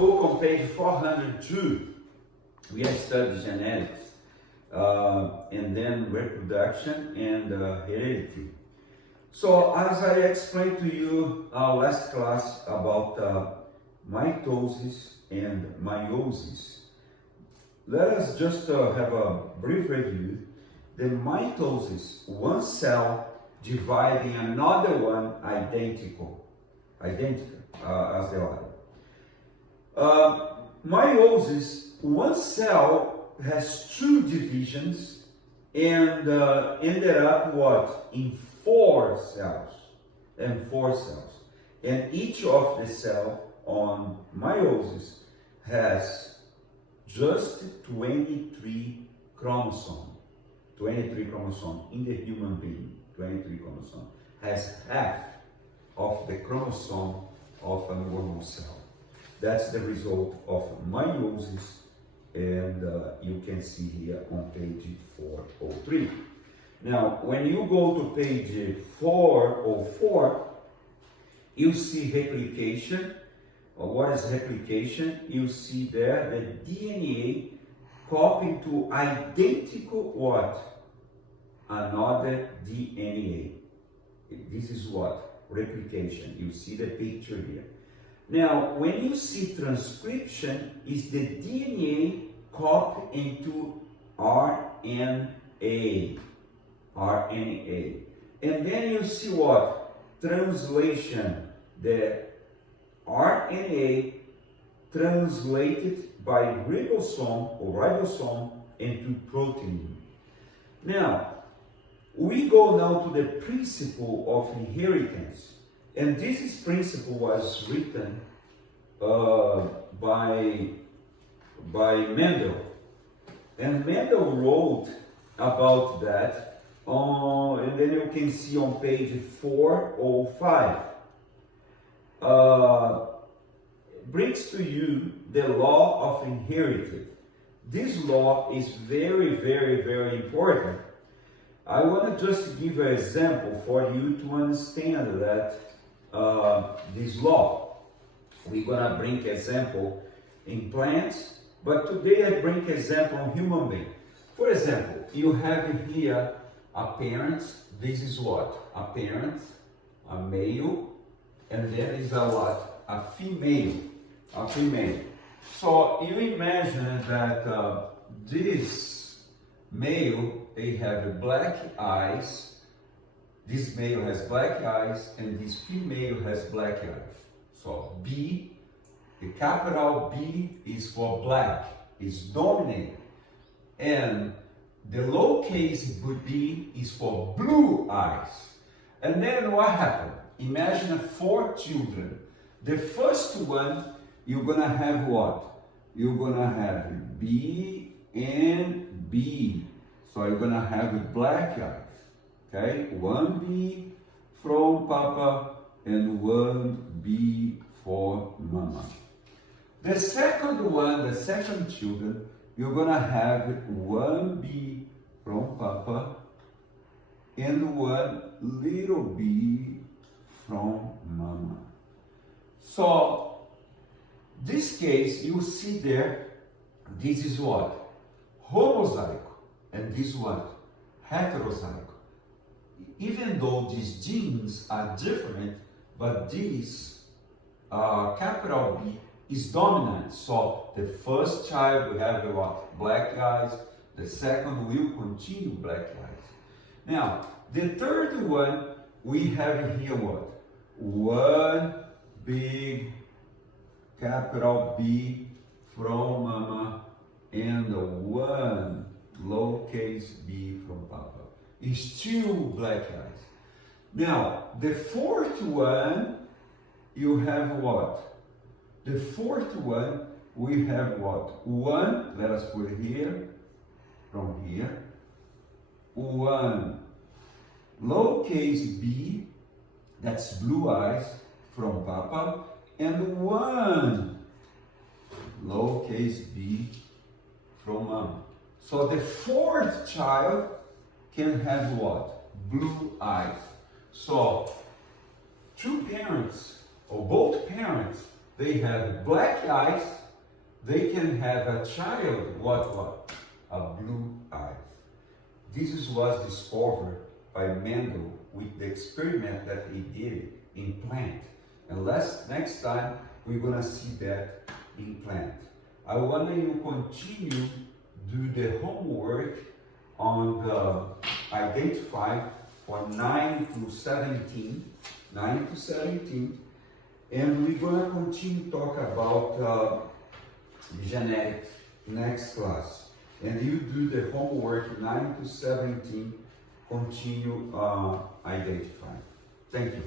book on page 402, we have studied genetics, and then reproduction and heredity. So as I explained to you last class about mitosis and meiosis, let us just have a brief review. The mitosis, one cell dividing another one identical as the other. Meiosis, one cell has two divisions and ended up what? In four cells. And each of the cells on meiosis has just 23 chromosomes. 23 chromosomes in the human being. 23 chromosomes has half of the chromosome of a normal cell. That's the result of meiosis, and you can see here on page 403. Now, when you go to page 404, you see replication. What is replication? You see there the DNA copying to identical what? Another DNA. This is what? Replication. You see the picture here. Now, when you see transcription, is the DNA copied into RNA. And then you see what? Translation. The RNA translated by ribosome into protein. Now, we go now to the principle of inheritance. And this principle was written by Mendel. And Mendel wrote about that, and then you can see on page 405. Brings to you the law of inheritance. This law is very, very, very important. I want to just give an example for you to understand that this law. We're going to bring example in plants, but today I bring example on human being. For example, you have here a parent. This is what? A parent, a male, and there is a what? A female. A female. So you imagine that this male, they have black eyes. This male has black eyes, and this female has black eyes. So B, the capital B is for black, is dominant. And the lowercase b is for blue eyes. And then what happened? Imagine 4 children. The first one, you're gonna have what? You're gonna have B and B. So you're gonna have black eyes. Okay? 1 B from Papa and 1 B for Mama. The second one, the second children, you're gonna have 1 B from Papa and 1 little b from Mama. So, this case, you see there, this is what? Homozygote, and this what? Heterozygote. Even though these genes are different, but this capital B is dominant. So the first child will have what? Black eyes. The second will continue black eyes. Now, the third one, we have here what? 1 big capital B from Mama and 1 lowercase b from Papa. It's 2 black eyes. Now, the fourth one, you have what? The fourth one, we have what? 1, let us put it here, from here. 1 lowercase b, that's blue eyes from Papa, and 1 lowercase b from Mama. So the fourth child can have what? Blue eyes. So 2 parents, or both parents, they have black eyes, they can have a child, what? A blue eyes. This was discovered by Mendel with the experiment that he did in plant. And next time, we're gonna see that in plant. I want you continue do the homework on the identify for 9 to 17, and we're gonna continue talk about genetics next class. And you do the homework 9 to 17, continue identifying. Thank you.